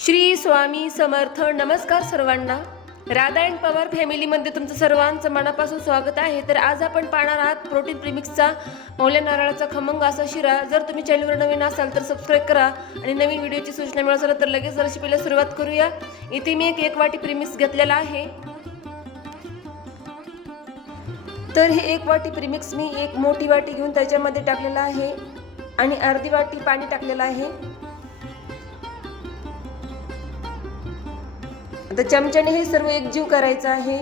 श्री स्वामी समर्थ नमस्कार सर्वांना. राधा अँड पवार फॅमिलीमध्ये तुमचं सर्वांचं मनापासून स्वागत आहे. तर आज आपण पाहणार आहात प्रोटीन प्रिमिक्सचा मौल्या नारळाचा खमंग असा शिरा. जर तुम्ही चॅनलवर नवीन असाल तर सबस्क्राईब करा आणि नवीन व्हिडिओची सूचना मिळत असेल तर लगेच रेसिपीला सुरुवात करूया. इथे मी एक एक वाटी प्रिमिक्स घेतलेला आहे. तर हे एक वाटी प्रिमिक्स मी एक मोठी वाटी घेऊन त्याच्यामध्ये टाकलेलं आहे आणि अर्धी वाटी पाणी टाकलेलं आहे. आता चमच्याने हे सर्व एकजीव करायचं आहे.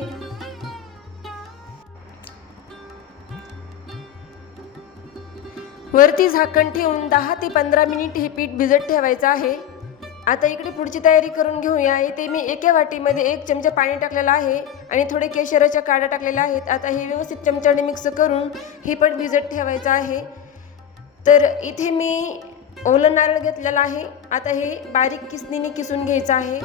वरती झाकण ठेवून दहा ते पंधरा मिनिट हे पीठ भिजत ठेवायचं आहे. आता इकडे पुढची तयारी करून घेऊया. इथे मी एका वाटीमध्ये एक चमचा पाणी टाकलेलं आहे आणि थोडे केशराच्या काड्या टाकलेल्या आहेत. आता हे व्यवस्थित चमच्याने मिक्स करून हे पण भिजत ठेवायचं आहे. तर इथे मी ओलं नारळ घेतलेलं आहे. आता हे बारीक किसनीने किसून घ्यायचं आहे.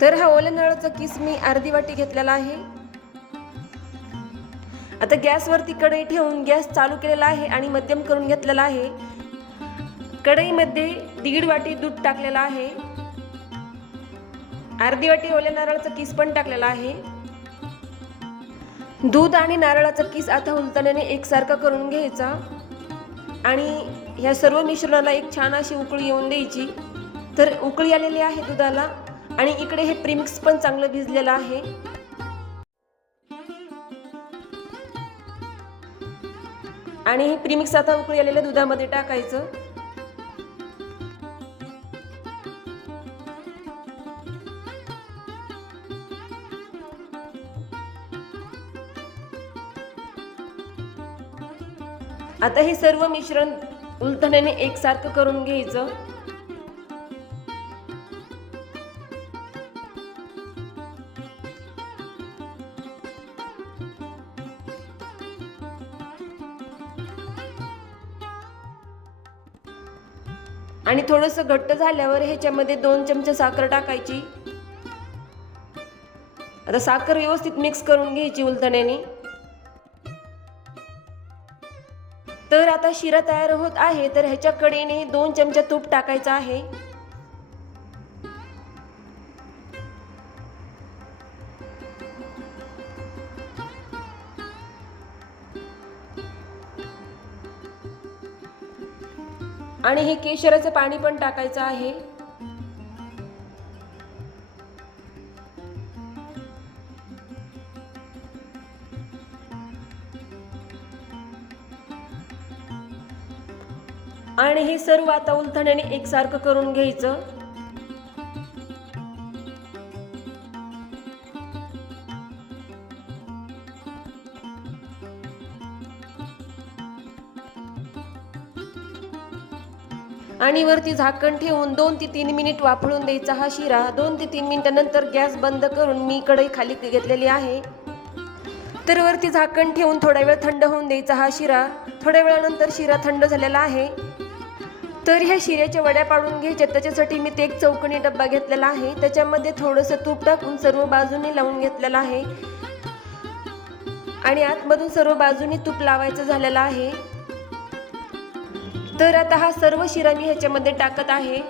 तर हा ओल्या नारळाचा किस मी अर्धी वाटी घेतलेला आहे. आता गॅसवरती कढई ठेवून गॅस चालू केलेला आहे आणि मध्यम करून घेतलेला आहे. कढईमध्ये दीड वाटी दूध टाकलेलं आहे. अर्धी वाटी ओल्या नारळाचा किस पण टाकलेला आहे. दूध आणि नारळाचा किस आता उलटण्याने एकसारखा करून घ्यायचा. आणि ह्या सर्व मिश्रणाला एक छान अशी उकळी येऊन द्यायची. तर उकळी आलेली आहे दुधाला. आणि इकडे हे प्रीमिक्स पण चांगलं भिजलेलं आहे. आणि हे प्रीमिक्स आता उकळी आलेल्या दुधामध्ये टाकायचं. आता हे सर्व मिश्रण उलथण्याने एकसारखं करून घ्यायचं. आणि थोडंसं घट्ट झाल्यावर ह्याच्यामध्ये दोन चमचे साखर टाकायची. आता साखर व्यवस्थित मिक्स करून घ्यायची उलथण्याने. तर आता शिरा तयार होत आहे तर ह्याच्या कडेने दोन चमचा तूप टाकायचं आहे. आणि हे केशराचं पाणी पण टाकायचं आहे. आणि हे सर्व आता उलथण्याने एकसारखं करून घ्यायचं. आणि वरती झाकण ठेवून दोन ते तीन मिनिट वाफळून द्यायचा हा शिरा. दोन ते तीन मिनिटानंतर गॅस बंद करून मी कढई खाली घेतलेली आहे. तर वरती झाकण ठेवून थोडा वेळ थंड होऊन द्यायचा हा शिरा. थोड्या वेळानंतर शिरा थंड झालेला आहे. तर ह्या शिऱ्याच्या वड्या पाडून घ्यायच्या. त्याच्यासाठी मी ते एक चौकणी डब्बा घेतलेला आहे. त्याच्यामध्ये थोडंसं तूप टाकून सर्व बाजूने लावून घेतलेलं आहे. आणि आतमधून सर्व बाजूने तूप लावायचं झालेलं आहे. तर आता हा सर्व शिरा मी ह्याच्यामध्ये टाकत आहे.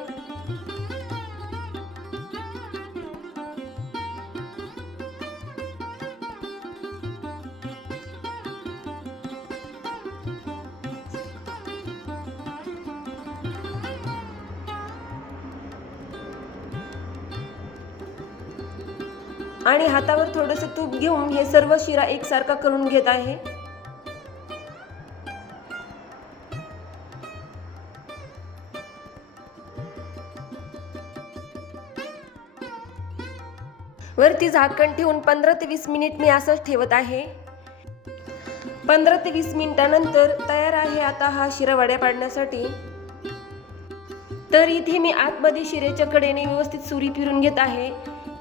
आणि हातावर थोडंसं तूप घेऊन हे सर्व शिरा एकसारखा करून घेत आहे. वरती झाकण ठेवून पंधरा ते वीस मिनिट मी असंच ठेवत आहे. पंधरा ते वीस मिनिटानंतर तयार आहे आता हा शिरा वड्या पाडण्यासाठी. तर इथे मी आतमध्ये शिरेच्या कडेने व्यवस्थित सुरी फिरून घेत आहे.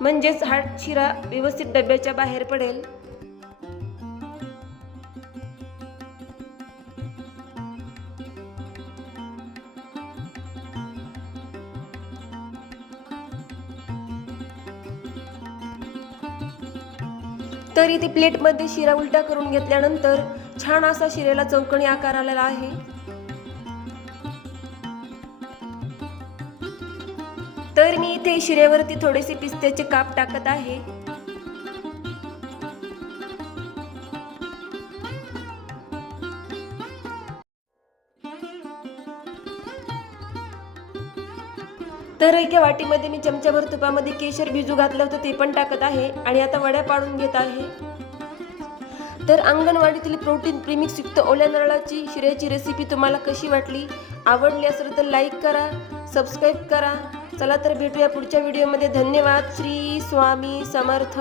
म्हणजेच हा शिरा व्यवस्थित डब्याच्या बाहेर पडेल. तर इथे प्लेटमध्ये शिरा उलटा करून घेतल्यानंतर छान असा शिऱ्याला चौकणी आकार आलेला आहे. तर मी इथे शिऱ्यावरती थोडेसे पिस्त्याचे काप टाकत आहे. तर एका वाटीमध्ये मी चमच्याभर तुपामध्ये केशर भिजू घातलं होतं ते पण टाकत आहे आणि आता वड्या पाडून घेत आहे. तर अंगणवाडीतील प्रोटीन प्रिमिक्सयुक्त ओल्या नारळाची शिऱ्याची रेसिपी तुम्हाला कशी वाटली? आवडली असेल तर लाईक करा सबस्क्राईब करा. चला तर भेटूया पुढच्या व्हिडिओमध्ये धन्यवाद. श्री स्वामी समर्थ.